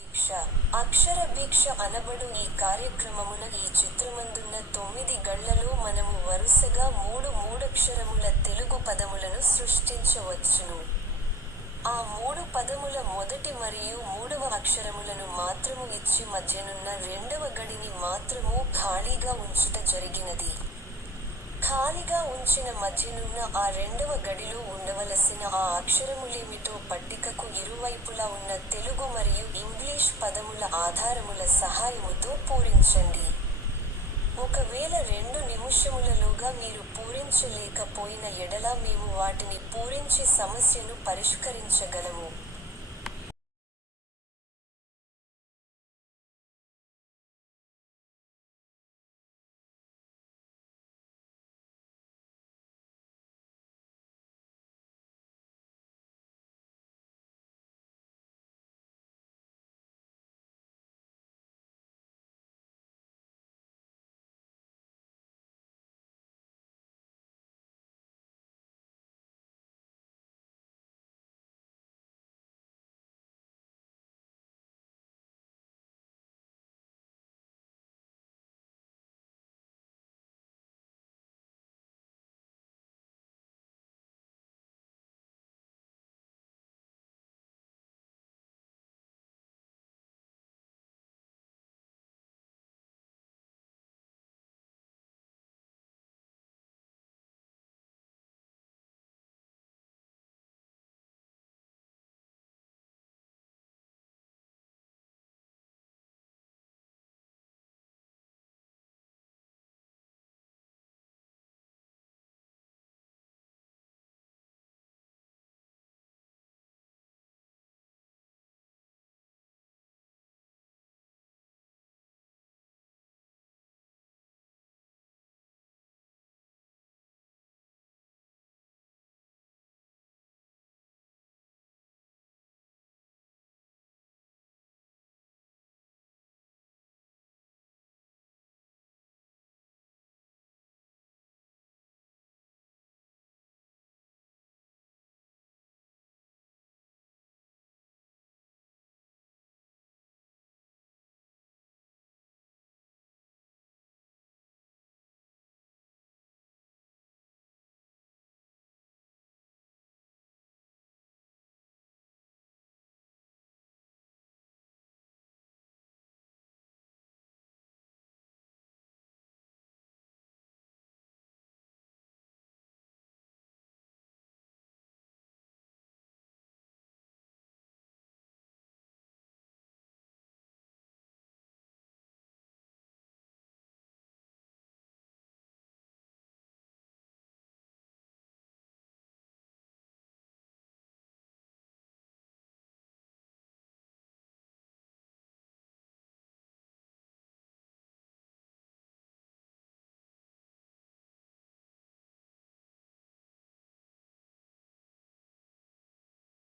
భిక్ష, అక్షర భిక్ష అనబడు ఈ కార్యక్రమమున ఈ చిత్రమందున్న 9 గళ్లలో మనము వరుసగా మూడక్షరముల తెలుగు పదములను సృష్టించవచ్చును. ఆ 3 పదముల మొదటి మరియు మూడవ అక్షరములను మాత్రము ఇచ్చి మధ్యనున్న రెండవ గడిని మాత్రము ఖాళీగా ఉంచుట జరిగినది. ఖాళీగా ఉంచిన మధ్యనున్న ఆ రెండవ గడిలో ఉండవలసిన ఆ అక్షరములేమిటో పట్టికకు ఇరువైపులా ఉన్న తెలుగు మరియు ఇంగ్లీష్ పదముల ఆధారముల సహాయముతో పూరించండి. ఒకవేళ 2 నిముషములలోగా మీరు పూరించలేకపోయిన ఎడల మేము వాటిని పూరించి సమస్యను పరిష్కరించగలము.